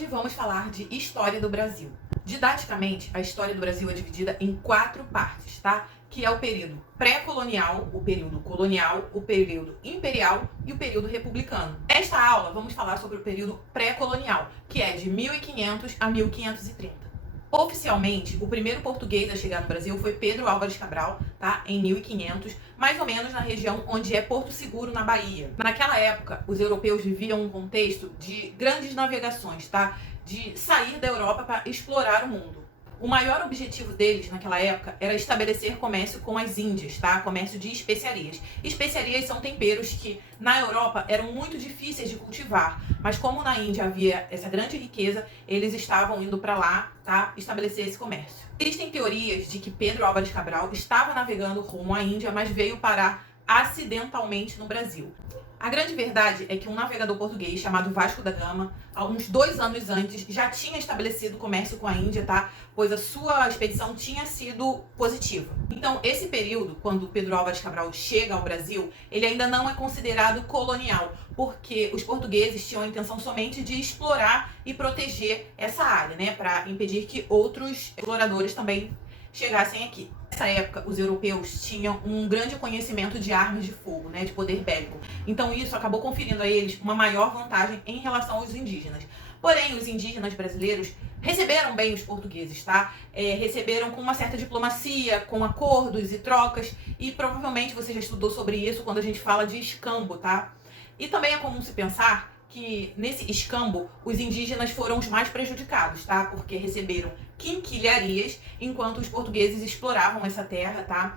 Hoje vamos falar de história do Brasil. Didaticamente, a história do Brasil é dividida em 4 partes, tá? Que é o período pré-colonial, o período colonial, o período imperial e o período republicano. Nesta aula, vamos falar sobre o período pré-colonial, que é de 1500 a 1530. Oficialmente, o primeiro português a chegar no Brasil foi Pedro Álvares Cabral, tá? Em 1500, mais ou menos na região onde é Porto Seguro, na Bahia. Naquela época, os europeus viviam um contexto de grandes navegações, tá? De sair da Europa para explorar o mundo. O maior objetivo deles naquela época era estabelecer comércio com as Índias, tá? Comércio de especiarias. Especiarias são temperos que na Europa eram muito difíceis de cultivar, mas como na Índia havia essa grande riqueza, eles estavam indo para lá, tá? Estabelecer esse comércio. Existem teorias de que Pedro Álvares Cabral estava navegando rumo à Índia, mas veio parar acidentalmente no Brasil. A grande verdade é que um navegador português chamado Vasco da Gama, há uns 2 anos antes, já tinha estabelecido comércio com a Índia, tá? Pois a sua expedição tinha sido positiva. Então, esse período, quando Pedro Álvares Cabral chega ao Brasil, ele ainda não é considerado colonial, porque os portugueses tinham a intenção somente de explorar e proteger essa área, né? Para impedir que outros exploradores também chegassem aqui. Nessa época, os europeus tinham um grande conhecimento de armas de fogo, né, de poder bélico. Então isso acabou conferindo a eles uma maior vantagem em relação aos indígenas. Porém, os indígenas brasileiros receberam bem os portugueses, tá? Receberam com uma certa diplomacia, com acordos e trocas, e provavelmente você já estudou sobre isso quando a gente fala de escambo, tá? E também é comum se pensar que nesse escambo os indígenas foram os mais prejudicados, tá? Porque receberam quinquilharias enquanto os portugueses exploravam essa terra, tá?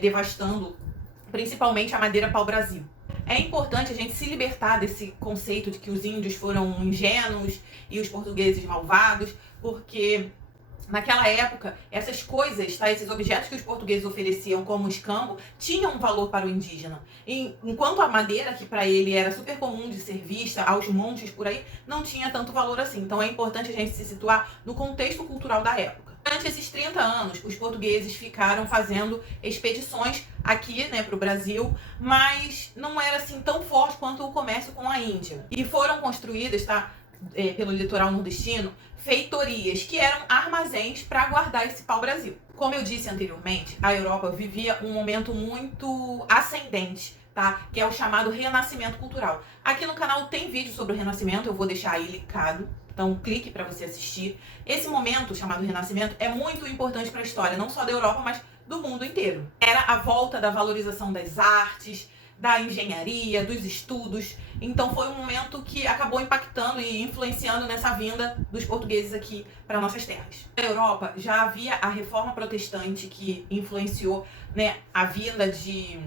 Devastando principalmente a madeira pau-brasil. É importante a gente se libertar desse conceito de que os índios foram ingênuos e os portugueses malvados, porque naquela época, essas coisas, tá, esses objetos que os portugueses ofereciam como escambo, tinham um valor para o indígena. Enquanto a madeira, que para ele era super comum de ser vista aos montes por aí, não tinha tanto valor assim. Então é importante a gente se situar no contexto cultural da época. Durante esses 30 anos, os portugueses ficaram fazendo expedições aqui, né, para o Brasil, mas não era assim tão forte quanto o comércio com a Índia. E foram construídas, tá, pelo litoral nordestino, feitorias, que eram armazéns para guardar esse pau-brasil. Como eu disse anteriormente, a Europa vivia um momento muito ascendente, tá? Que é o chamado Renascimento Cultural. Aqui no canal tem vídeo sobre o Renascimento, eu vou deixar aí linkado. Então, clique para você assistir. Esse momento, chamado Renascimento, é muito importante para a história, não só da Europa, mas do mundo inteiro. Era a volta da valorização das artes, da engenharia, dos estudos. Então foi um momento que acabou impactando e influenciando nessa vinda dos portugueses aqui para nossas terras. Na Europa já havia a reforma protestante que influenciou, né, a vinda de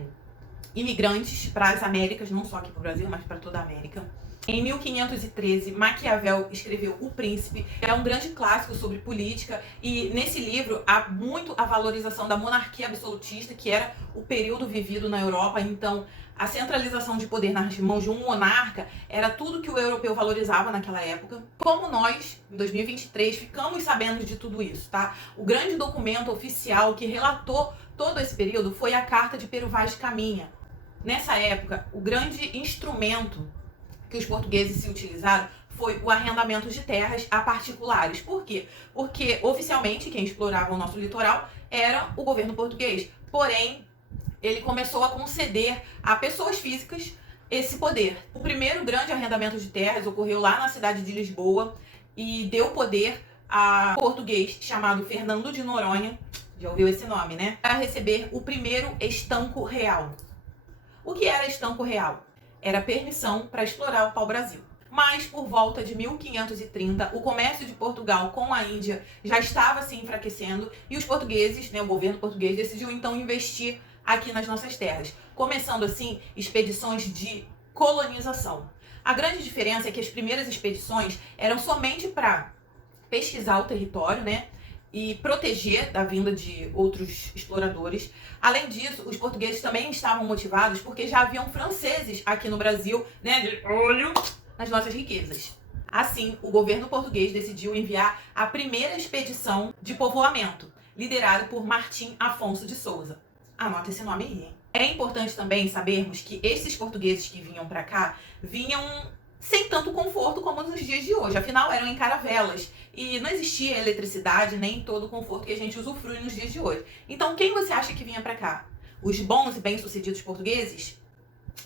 imigrantes para as Américas, não só aqui para o Brasil, mas para toda a América. Em 1513, Maquiavel escreveu O Príncipe, é um grande clássico sobre política, e nesse livro há muito a valorização da monarquia absolutista, que era o período vivido na Europa. Então, a centralização de poder nas mãos de um monarca era tudo que o europeu valorizava naquela época. Como nós, em 2023, ficamos sabendo de tudo isso, tá? O grande documento oficial que relatou todo esse período foi a Carta de Pero Vaz de Caminha. Nessa época, o grande instrumento que os portugueses se utilizaram foi o arrendamento de terras a particulares. Por quê? Porque oficialmente quem explorava o nosso litoral era o governo português. Porém, ele começou a conceder a pessoas físicas esse poder. O primeiro grande arrendamento de terras ocorreu lá na cidade de Lisboa e deu poder a um português chamado Fernando de Noronha, já ouviu esse nome, né? Para receber o primeiro estanco real. O que era estanco real? Era permissão para explorar o pau-brasil. Mas por volta de 1530, o comércio de Portugal com a Índia já estava se enfraquecendo e os portugueses, né, o governo português decidiu então investir aqui nas nossas terras, começando assim expedições de colonização. A grande diferença é que as primeiras expedições eram somente para pesquisar o território, né, e proteger da vinda de outros exploradores. Além disso, os portugueses também estavam motivados porque já haviam franceses aqui no Brasil, né, de olho nas nossas riquezas. Assim, o governo português decidiu enviar a primeira expedição de povoamento, liderado por Martim Afonso de Souza. Anota esse nome aí, hein? É importante também sabermos que esses portugueses que vinham para cá vinham sem tanto conforto como nos dias de hoje. Afinal, eram em caravelas e não existia eletricidade nem todo o conforto que a gente usufrui nos dias de hoje. Então, quem você acha que vinha para cá? Os bons e bem-sucedidos portugueses?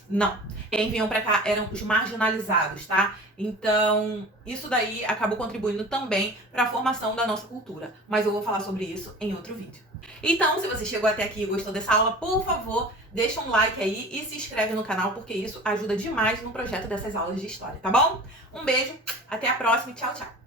Não. Quem vinham para cá eram os marginalizados, tá? Então, isso daí acabou contribuindo também para a formação da nossa cultura. Mas eu vou falar sobre isso em outro vídeo. Então, se você chegou até aqui e gostou dessa aula, por favor, deixa um like aí e se inscreve no canal, porque isso ajuda demais no projeto dessas aulas de história, tá bom? Um beijo, até a próxima e tchau, tchau!